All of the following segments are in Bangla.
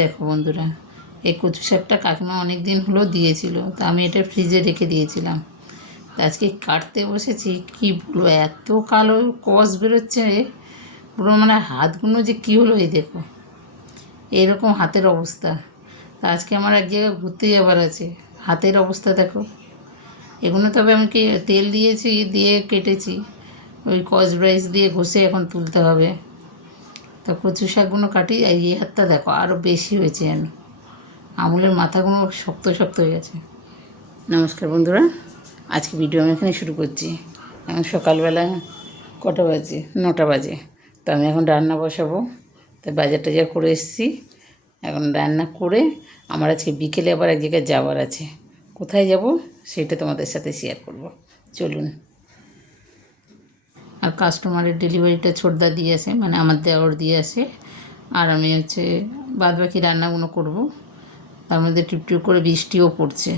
দেখো বন্ধুরা, এই কচু শাকটা কাকিমা অনেক দিন হলো দিয়েছিল, তা আমি এটা ফ্রিজে রেখে দিয়েছিলাম। তা আজকে কাটতে বসেছি, কি বলবো, এত কালো কষ বেরোচ্ছে পুরো, মানে হাতগুলো যে কী হলো এই দেখো, এইরকম হাতের অবস্থা। তা আজকে আমার এক জায়গায় ঘুরতে যাবার আছে, হাতের অবস্থা দেখো। এগুলো তবে আমি তেল দিয়েছি, দিয়ে কেটেছি, ওই কস ব্রাইস দিয়ে ঘষে এখন তুলতে হবে। তা কচু শাকগুলো কাটি, আর এই হাতটা দেখো আরও বেশি হয়েছে যেন, আঙুলের মাথাগুলো শক্ত শক্ত হয়ে গেছে। নমস্কার বন্ধুরা, আজকে ভিডিও আমি এখানে শুরু করছি। এখন সকালবেলা কটা বাজে, 9টা বাজে। তো আমি এখন রান্না বসাবো, তাই বাজার টাজার করে এসেছি। এখন রান্না করে আমার আজকে বিকেলে আবার এক জায়গায় যাওয়ার আছে। কোথায় যাব সেটা তোমাদের সাথে শেয়ার করব, চলুন। আর কাস্টমারের ডেলিভারিটা ছোটদা দিয়ে আসে, মানে আমার দেওর দিয়ে আসে, আর আমি হচ্ছে বাদবাকি রান্নাগুলো করব। তার মধ্যে টিপটিপ করে বৃষ্টিও পড়ছে,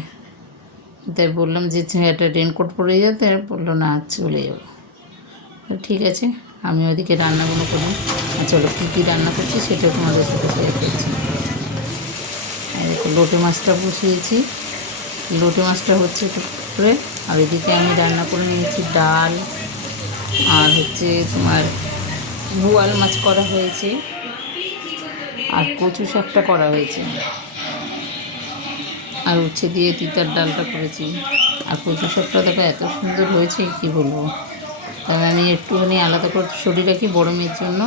তাই বললাম যে একটা রেনকোট পরে যেতে, বললো না চলে যাবো। ঠিক আছে, আমি ওইদিকে রান্নাগুলো করি। আর চলো কী কী রান্না করছি সেটাও তোমাদের সাথে শেয়ার করছি। আর দেখো লোটে মাছটা বসিয়েছি, লোটে মাছটা হচ্ছে একটু করে। আর এদিকে আমি রান্না করে নিয়েছি ডাল, আর হচ্ছে তোমার বোয়াল মাছ করা হয়েছে, আর কচু শাকটা করা হয়েছে, আর উচ্ছে দিয়ে তিতার ডালটা করেছি। আর কচু শাকটা দেখো এত সুন্দর হয়েছে কি বলবো। তাই আমি একটুখানি আলাদা করে সরিয়ে রাখি বড়ো মেয়ের জন্য।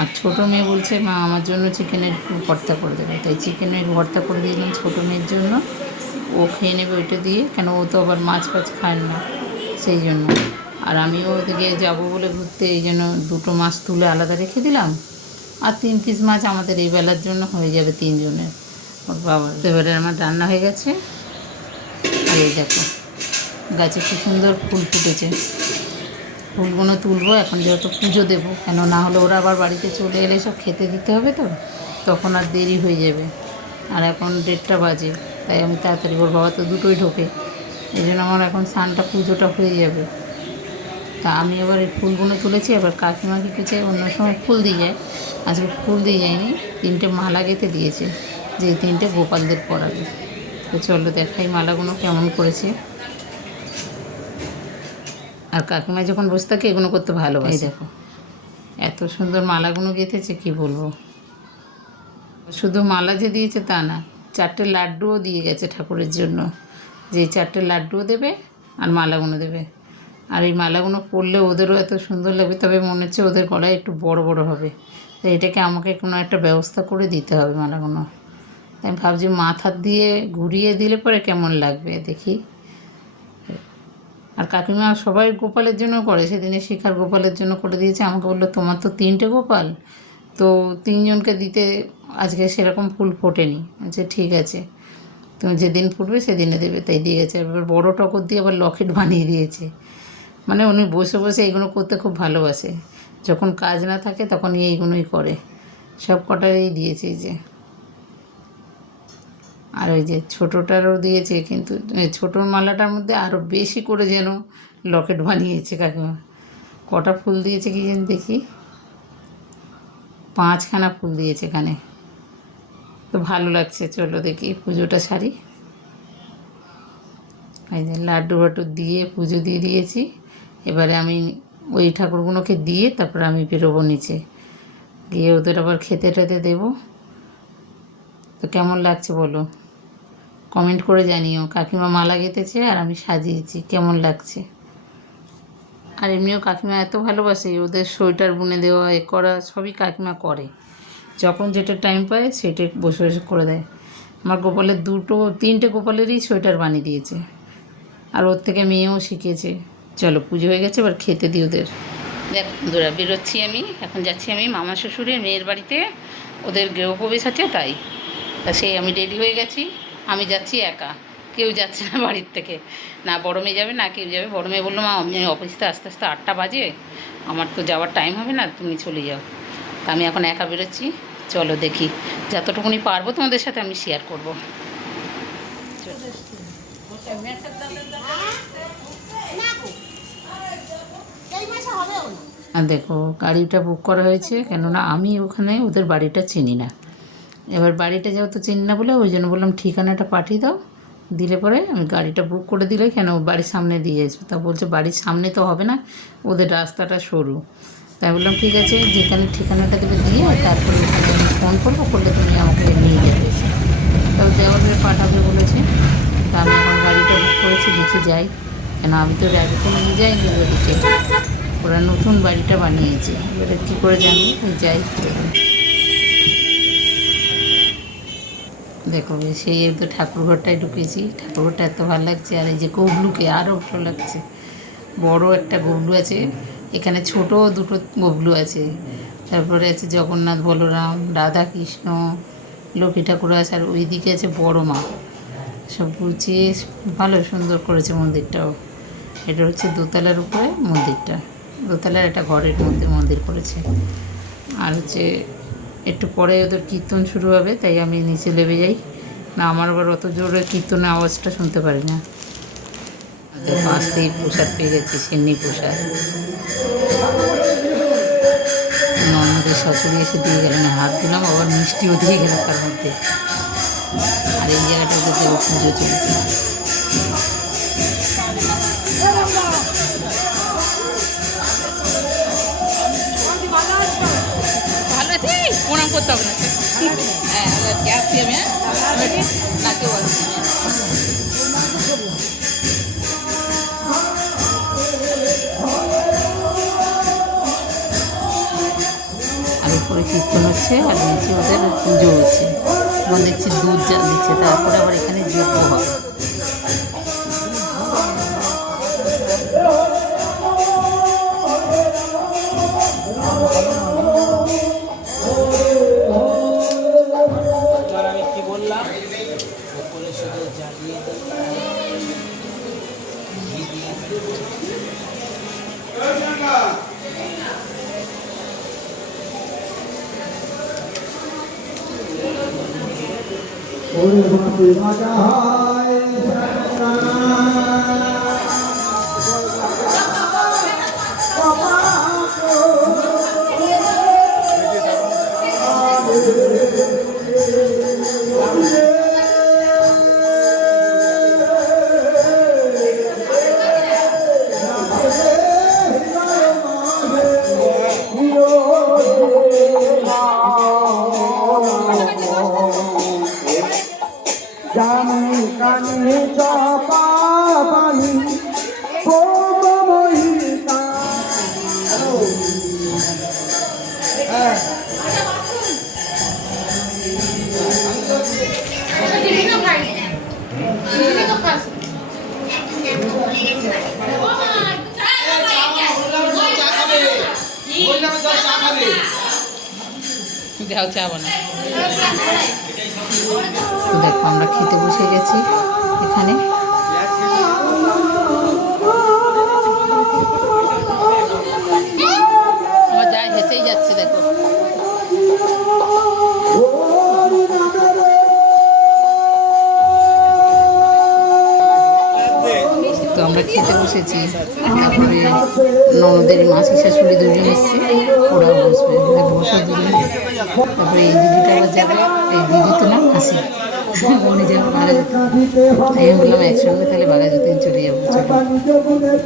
আর ছোটো মেয়ে বলছে মা আমার জন্য চিকেনের ভর্তা করে দেবে, তাই চিকেনের ভর্তা করে দিলাম ছোটো মেয়ের জন্য। ও খেয়ে নেবে ওইটা দিয়ে, কেন ও তো আবার মাছ ফাছ খায় না, সেই জন্য। আর আমিও ওদিকে যাবো বলে ঘুরতে, এই জন্য দুটো মাছ তুলে আলাদা রেখে দিলাম। আর 3 পিস মাছ আমাদের এই বেলার জন্য হয়ে যাবে, 3 জনের। ওর বাবা, এবারে আমার রান্না হয়ে গেছে। আর এই দেখো গাছে খুব সুন্দর ফুল ফুটেছে, ফুলগুলো তুলবো এখন, যেহেতু পুজো দেবো, কেন না হলে ওরা আবার বাড়িতে চলে এলে সব খেতে দিতে হবে, তো তখন আর দেরি হয়ে যাবে। আর এখন 1:30টা বাজে, তাই আমি তাড়াতাড়ি, ওর বাবা তো দুটোই ঢোকে, এই জন্য আমার এখন স্নানটা পুজোটা হয়ে যাবে। তা আমি এবার এই ফুলগুলো তুলেছি। এবার কাকিমা কী করছে, অন্য সময় ফুল দিয়ে যায়, আজকে ফুল দিয়ে যায়নি, 3টে মালা গেঁথে দিয়েছে, যে এই 3টে গোপালদের পরাবে। তো চলো দেখাই মালাগুলো কেমন করেছে। আর কাকিমা যখন বসে থাকে এগুলো করতে ভালোবাসে। দেখো এত সুন্দর মালাগুলো গেঁথেছে কি বলবো। শুধু মালা যে দিয়েছে তা না, 4টে লাড্ডুও দিয়ে গেছে ঠাকুরের জন্য, যে 4টে লাড্ডুও দেবে আর মালাগুলো দেবে। আর এই মালাগুলো পরলে ওদেরও এত সুন্দর লাগবে, তবে মনে হচ্ছে ওদের গলায় একটু বড় বড় হবে, তো এটাকে আমাকে কোনো একটা ব্যবস্থা করে দিতে হবে মালাগুলো। তাই ভাবছি মাথার দিয়ে ঘুরিয়ে দিলে পরে কেমন লাগবে দেখি। আর কাকিমা সবাই গোপালের জন্য করে, সেদিনে শিখার গোপালের জন্য করে দিয়েছে। আমাকে বললো তোমার তো 3টে গোপাল, তো 3জনকে দিতে আজকে সেরকম ফুল ফোটেনি। আচ্ছা ঠিক আছে, তুমি যেদিন ফুটবে সেদিনে দেবে, তাই দিয়ে গেছে। এবার বড়ো টগর দিয়ে আবার লকেট বানিয়ে দিয়েছে। মানে উনি বসে বসে এইগুলো করতে খুব ভালোবাসে, যখন কাজ না থাকে তখন এইগুলোই করে। সব কটারই দিয়েছে এই যে। আর ওই যে ছোটোটারও দিয়েছে, কিন্তু ছোটোর মালাটার মধ্যে আরও বেশি করে যেন লকেট বানিয়েছে কাকিমা। কটা ফুল দিয়েছে কি যেন দেখি, 5খানা ফুল দিয়েছে এখানে। তো ভালো লাগছে, চলো দেখি পুজোটা সারি। এই যে লাড্ডু বাট্টু দিয়ে পুজো দিয়ে দিয়েছি। এবারে আমি ওই ঠাকুরগুলোকে দিয়ে তারপরে আমি বেরোবো নিচে গিয়ে ওদের আবার খেতে টেতে দেবো। তো কেমন লাগছে বলো, কমেন্ট করে জানিও। কাকিমা মালা গেঁথেছে আর আমি সাজিয়েছি, কেমন লাগছে। আর এমনিও কাকিমা এত ভালোবাসে, ওদের সোয়েটার বুনে দেওয়া এ করা সবই কাকিমা করে, যখন যেটা টাইম পায় সেটা বসে বসে করে দেয়। আমার গোপালের 3টে গোপালেরই সোয়েটার বানিয়ে দিয়েছে, আর ওর থেকে মেয়েও শিখেছে। চলো পুজো হয়ে গেছে, এবার খেতে দিই ওদের। দেখ বন্ধুরা, বেরোচ্ছি আমি, এখন যাচ্ছি আমি মামা শ্বশুরের মেয়ের বাড়িতে, ওদের গৃহপ্রবেশ আছে, তাই সেই আমি রেডি হয়ে গেছি। আমি যাচ্ছি একা, কেউ যাচ্ছে না বাড়ির থেকে, না বড় মেয়ে যাবে না কেউ যাবে। বড় মেয়ে বললো মা আমি অফিসতে আস্তে আস্তে 8টা বাজে, আমার তো যাওয়ার টাইম হবে না, তুমি চলে যাও। তা আমি এখন একা বেরোচ্ছি, চলো দেখি, যতটুকুনি পারবো তোমাদের সাথে আমি শেয়ার করবো। আর দেখো গাড়িটা বুক করা হয়েছে, কেননা আমি ওখানে ওদের বাড়িটা চিনি না, এবার বাড়িটা যেহেতু চিনি না বলে ওই জন্য বললাম ঠিকানাটা পাঠিয়ে দাও, দিলে পরে আমি গাড়িটা বুক করে দিলে কেন বাড়ির সামনে দিয়ে আসবে। তা বলছে বাড়ির সামনে তো হবে না, ওদের রাস্তাটা সরু। তাই বললাম ঠিক আছে, যেখানে ঠিকানাটা দেবে দিয়ে তারপরে ওখানে আমি ফোন করবো, করলে তুমি আমাকে নিয়ে যাবে। তবে দেওয়ালে পাঠাবে বলেছে। তা আমি এখন গাড়িটা বুক করেছি, দেখে যাই, কেন আমি তো আগে তো নিয়ে যাইনি ওদিকে, ওরা নতুন বাড়িটা বানিয়েছে, এবারে কী করে জানবো, যাই। দেখো সেই তো ঠাকুরঘরটায় ঢুকেছি, ঠাকুরঘরটা এত ভালো লাগছে। আর এই যে গবলুকে আরও ভালো লাগছে, বড় একটা গবলু আছে এখানে, ছোট দুটো গবলু আছে, তারপরে আছে জগন্নাথ বলরাম, রাধা কৃষ্ণ, লক্ষ্মী ঠাকুর আছে, আর ওই দিকে আছে বড় মা। সব গুছিয়ে ভালো সুন্দর করেছে মন্দিরটাও। এটা হচ্ছে দোতলার উপরে মন্দিরটা, দোতলার একটা ঘরের মধ্যে মন্দির করেছে। আর হচ্ছে একটু পরে ওদের কীর্তন শুরু হবে, তাই আমি নিচে নেমে যাই, না আমার আবার অত জোরে কীর্তনের আওয়াজটা শুনতে পারি না। আসতেই প্রসাদ পেয়ে গেছি, সিন্নি প্রসাদ। ননদের শাশুড়ি এসে দিয়ে গেলেন, হাত দিলাম, আবার মিষ্টিও দিয়ে গেল তার মধ্যে। আর এই জায়গাটাতে দেব পুজো চলছে। ভালো আছে, প্রণাম করতে হবে না। হ্যাঁ আসছি আমি, না কেউ আসছি। আর উপরে কীর্তন হচ্ছে, আর নিচে ওদের পুজো হচ্ছে। এবং দেখছি দুধ জাল দিচ্ছে, তারপরে আবার এখানে যজ্ঞ হবে। দেখো আমরা খেতে বসে গেছি এখানে। আমার যাই হেসেই যাচ্ছে, দেখো। তো আমরা খেতে বসেছি, তারপরে ননদের মাসি শাশুড়ি দুজন এসছে, ওরাও বসবে, বসে দুজন। তারপরে এই দিদিটা আবার যাবে, এই দিদি তো না মাসি, উনি যাবে বাঘাযতীন। তাই আমি বললাম একসঙ্গে তাহলে বাঘাযতীন চলে যাবো, চলো।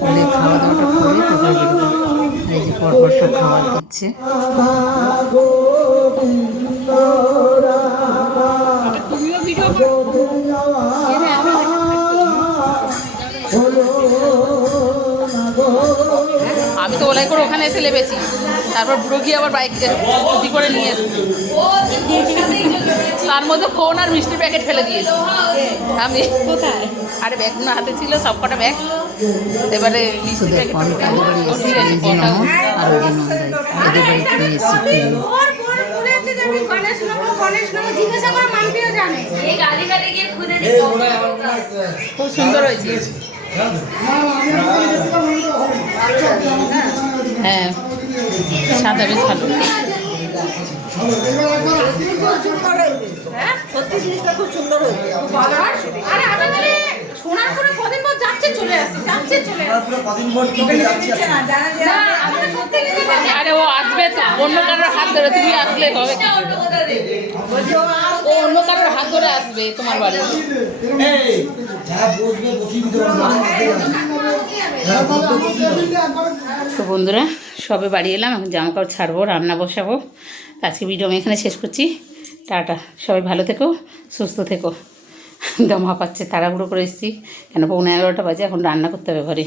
বলে খাওয়া দাওয়াটা করে তারপরে বেরোবো। এই যে পরপর সব খাবার দিচ্ছে। আমি তো ওলাই করে ওখানে এসে লেবেছি, তারপর বুড়ো গিয়ে আবার বাইক স্কুটি করে নিয়ে এসেছি, তার মধ্যে ফোন আর মিষ্টির প্যাকেট ফেলে দিয়েছি আমি। কোথায়? আরে ব্যাগগুলো হাতে ছিল, সব কটা ব্যাগ। এবারে মিষ্টির প্যাকেট ঠিক আছে। খুব সুন্দর হয়েছে। হ্যাঁ সাদা বেশ ভালো। সত্যি জিনিসটা খুব সুন্দর হয়েছে। আরে ও আসবে তো, অন্য কারোর হাত ধরে তুমি আসলে হবে কি ও অন্য কারোর হাত ধরে আসবে তোমার বাড়ি। তো বন্ধুরা সবে বাড়ি এলাম, এখন জামা কাপড় ছাড়বো, রান্না বসাবো। আজকে ভিডিও আমি এখানে শেষ করছি। টাটা, সবাই ভালো থেকো, সুস্থ থেকো। দম হাঁপাচ্ছে, তাড়াহুড়ো করে এসেছি কেন 11:15 বাজে, এখন রান্না করতে হবে ঘরে।